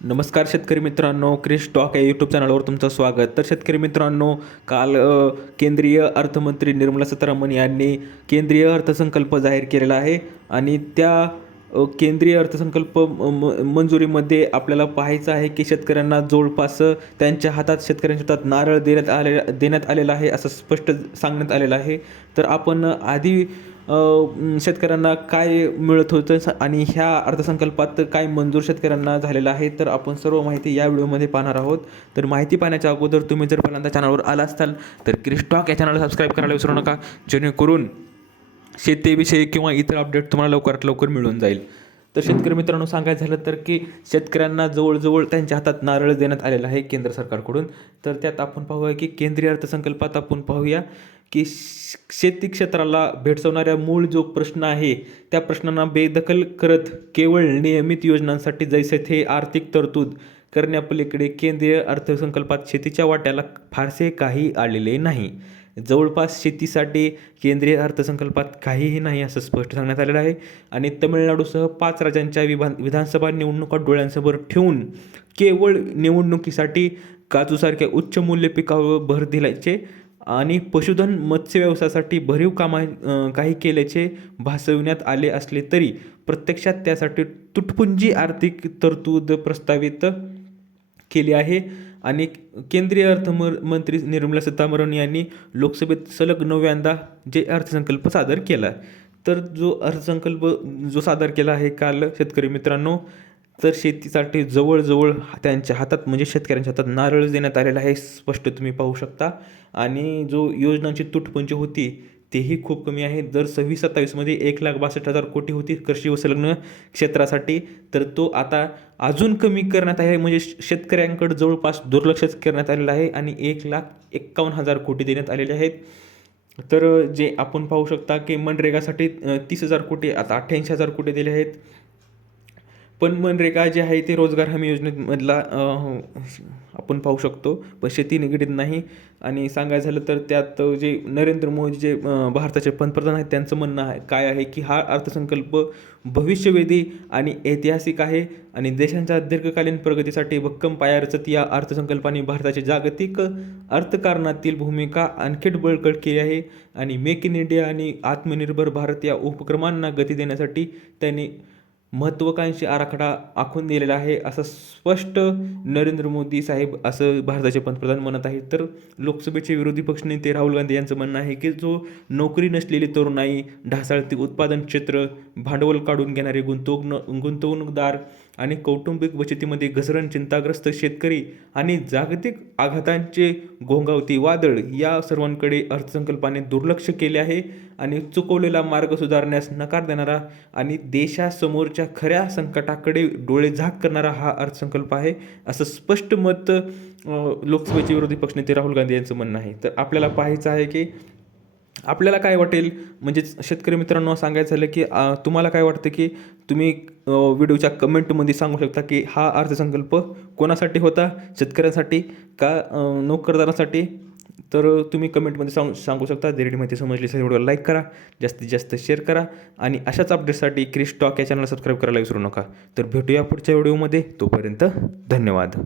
नमस्कार शेतकरी मित्रांनो, क्रिश टॉक या यूट्यूब चॅनलवर तुमचं स्वागत. तर शेतकरी मित्रांनो, काल केंद्रीय अर्थमंत्री निर्मला सीतारामन यांनी केंद्रीय अर्थसंकल्प जाहीर केलेला आहे आणि त्या केंद्रीय अर्थसंकल्प मंजुरीमध्ये आपल्याला पाहायचं आहे की शेतकऱ्यांना जवळपास त्यांच्या हातात शेतकऱ्यांच्या हातात नारळ देण्यात आलेला आहे असं स्पष्ट सांगण्यात आलेलं आहे. तर आपण आधी शेतकऱ्यांना काय मिळत होतं आणि ह्या अर्थसंकल्पात काय मंजूर शेतकऱ्यांना झालेलं आहे, तर आपण सर्व माहिती या व्हिडिओमध्ये पाहणार आहोत. तर माहिती पाहण्याच्या अगोदर तुम्ही जर पहिल्यांदा चॅनलवर आला असाल तर क्रिश टॉक या चॅनलला सबस्क्राईब करायला विसरू नका, जेणेकरून शेतीविषयी किंवा इतर अपडेट तुम्हाला लवकरात लवकर मिळून जाईल. तर शेतकरी मित्रांनो, सांगायचं झालं तर की शेतकऱ्यांना जवळजवळ त्यांच्या हातात नारळ देण्यात आलेला आहे केंद्र सरकारकडून. तर त्यात आपण पाहूया की केंद्रीय अर्थसंकल्पात आपण पाहूया की शेती क्षेत्राला भेडसावणाऱ्या मूळ जो प्रश्न आहे त्या प्रश्नांना बेदखल करत केवळ नियमित योजनांसाठी जैसे थे आर्थिक तरतूद करण्यापलीकडे केंद्रीय अर्थसंकल्पात शेतीच्या वाट्याला फारसे काही आलेले नाही. जवळपास शेतीसाठी केंद्रीय अर्थसंकल्पात काहीही नाही असं स्पष्ट सांगण्यात आलेलं आहे. आणि तमिळनाडूसह 5 राज्यांच्या विधानसभा निवडणुका डोळ्यांसमोर ठेवून केवळ निवडणुकीसाठी काजूसारख्या उच्च मूल्य पिकावर भर दिल्याचे आणि पशुधन मत्स्य व्यवसायासाठी भरीव काही केल्याचे भासविण्यात आले असले तरी प्रत्यक्षात त्यासाठी तुटपुंजी आर्थिक तरतूद प्रस्तावित केली आहे. आणि केंद्रीय अर्थमंत्री निर्मला सीतारामन यांनी लोकसभेत सलग 9व्यांदा जे अर्थसंकल्प सादर केला. तर जो अर्थसंकल्प सादर केला आहे काल शेतकरी मित्रांनो, तर शेतीसाठी जवळजवळ त्यांच्या हातात म्हणजे शेतकऱ्यांच्या हातात नारळ देण्यात आलेला आहे, स्पष्ट तुम्ही पाहू शकता. आणि जो योजनांची तुटपुंजी होती तेही खूप कमी आहे. जर 26-27मध्ये 1,62,000 कोटी होती कृषी व संलग्न क्षेत्रासाठी, तर तो आता अजून कमी करण्यात आहे. म्हणजे शेतकऱ्यांकडे जवळपास दुर्लक्षच करण्यात आलेलं आहे आणि 1,51,000 कोटी देण्यात आलेले आहेत. तर जे आपण पाहू शकता की मनरेगासाठी 30,000 कोटी, आता 88,000 कोटी दिले आहेत. पण मनरेगा जे आहे ते रोजगार हमी योजनेमधला आपण पाहू शकतो, पण शेती निगडीत नाही. आणि सांगायचं झालं तर त्यात जे नरेंद्र मोदी जे भारताचे पंतप्रधान आहेत त्यांचं म्हणणं आहे काय आहे की हा अर्थसंकल्प भविष्यवेधी आणि ऐतिहासिक आहे आणि देशांच्या दीर्घकालीन प्रगतीसाठी भक्कम पाया रचत या अर्थसंकल्पाने भारताची जागतिक अर्थकारणातील भूमिका आणखी बळकट केली आहे. आणि मेक इन इंडिया आणि आत्मनिर्भर भारत या उपक्रमांना गती देण्यासाठी त्यांनी महत्त्वाकांक्षी आराखडा आखून दिलेला आहे असं स्पष्ट नरेंद्र मोदी साहेब असं भारताचे पंतप्रधान म्हणत आहेत. तर लोकसभेचे विरोधी पक्षनेते राहुल गांधी यांचं म्हणणं आहे की जो नोकरी नसलेली तरुणाई, ढासळती उत्पादन क्षेत्र, भांडवल काढून घेणारे गुंतवणूकदार आणि कौटुंबिक बचतीमध्ये घसरण, चिंताग्रस्त शेतकरी आणि जागतिक आघातांचे घोंगावती वादळ या सर्वांकडे अर्थसंकल्पाने दुर्लक्ष केले आहे. आणि चुकवलेला मार्ग सुधारण्यास नकार देणारा आणि देशासमोरच्या खऱ्या संकटाकडे डोळे झाक करणारा हा अर्थसंकल्प आहे असं स्पष्ट मत लोकसभेचे विरोधी पक्षनेते राहुल गांधी यांचं म्हणणं आहे. तर आपल्याला पाहायचं आहे की आपल्याला काय वाटेल, म्हणजे शेतकरी मित्रांनो सांगायचं झालं की तुम्हाला काय वाटतं की तुम्ही व्हिडिओच्या कमेंटमध्ये सांगू शकता की हा अर्थसंकल्प कोणासाठी होता, शेतकऱ्यांसाठी का नोकरदारासाठी. तर तुम्ही कमेंटमध्ये सांगू शकता. जर माहिती समजली असेल व्हिडिओला लाईक करा, जास्तीत जास्त शेअर करा आणि अशाच अपडेटसाठी क्रिश टॉक या चॅनलला सबस्क्राईब करायला विसरू नका. तर भेटूया पुढच्या व्हिडिओमध्ये, तोपर्यंत धन्यवाद.